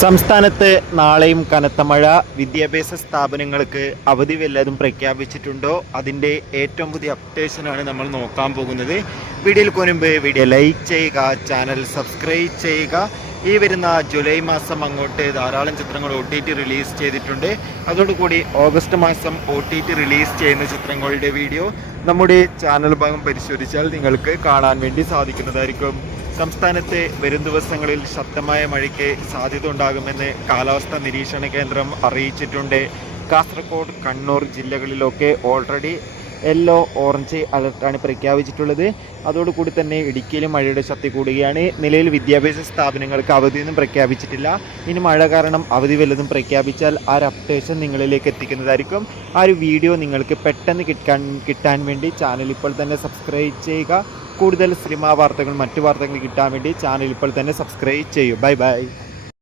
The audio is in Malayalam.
സംസ്ഥാനത്ത് നാളെയും കനത്ത മഴ. വിദ്യാഭ്യാസ സ്ഥാപനങ്ങൾക്ക് അവധി വല്ലതും പ്രഖ്യാപിച്ചിട്ടുണ്ടോ? അതിൻ്റെ ഏറ്റവും പുതിയ അപ്ഡേഷനാണ് നമ്മൾ നോക്കാൻ പോകുന്നത്. വീഡിയോയിൽ മുൻപ് വീഡിയോ ലൈക്ക് ചെയ്യുക, ചാനൽ സബ്സ്ക്രൈബ് ചെയ്യുക. ഈ വരുന്ന ജൂലൈ മാസം അങ്ങോട്ട് ധാരാളം ചിത്രങ്ങൾ OTT റിലീസ് ചെയ്തിട്ടുണ്ട്. അതോടുകൂടി ഓഗസ്റ്റ് മാസം OTT റിലീസ് ചെയ്യുന്ന ചിത്രങ്ങളുടെ വീഡിയോ നമ്മുടെ ചാനൽ ഭാഗം പരിശോധിച്ചാൽ നിങ്ങൾക്ക് കാണാൻ വേണ്ടി സാധിക്കുന്നതായിരിക്കും. സംസ്ഥാനത്തെ വരും ദിവസങ്ങളിൽ ശക്തമായ മഴയ്ക്ക് സാധ്യത ഉണ്ടാകുമെന്ന് കാലാവസ്ഥാ നിരീക്ഷണ കേന്ദ്രം അറിയിച്ചിട്ടുണ്ട്. കാസർഗോഡ്, കണ്ണൂർ ജില്ലകളിലൊക്കെ ഓൾറെഡി യെല്ലോ, ഓറഞ്ച് അലർട്ടാണ് പ്രഖ്യാപിച്ചിട്ടുള്ളത്. അതോടുകൂടി തന്നെ ഇടുക്കിയിലും മഴയുടെ ശക്തി കൂടുകയാണ്. നിലവിൽ വിദ്യാഭ്യാസ സ്ഥാപനങ്ങൾക്ക് അവധിയൊന്നും പ്രഖ്യാപിച്ചിട്ടില്ല. ഇനി മഴ കാരണം അവധി വല്ലതും പ്രഖ്യാപിച്ചാൽ ആ ഒരു അപ്ഡേഷൻ നിങ്ങളിലേക്ക് എത്തിക്കുന്നതായിരിക്കും. ആ ഒരു വീഡിയോ നിങ്ങൾക്ക് പെട്ടെന്ന് കിട്ടാൻ വേണ്ടി ചാനൽ ഇപ്പോൾ തന്നെ സബ്സ്ക്രൈബ് ചെയ്യുക. കൂടുതൽ സിനിമാ വാർത്തകൾ, മറ്റു വാർത്തകൾ കിട്ടാൻ വേണ്ടി ചാനൽ ഇപ്പോൾ തന്നെ സബ്സ്ക്രൈബ് ചെയ്യൂ. Bye bye.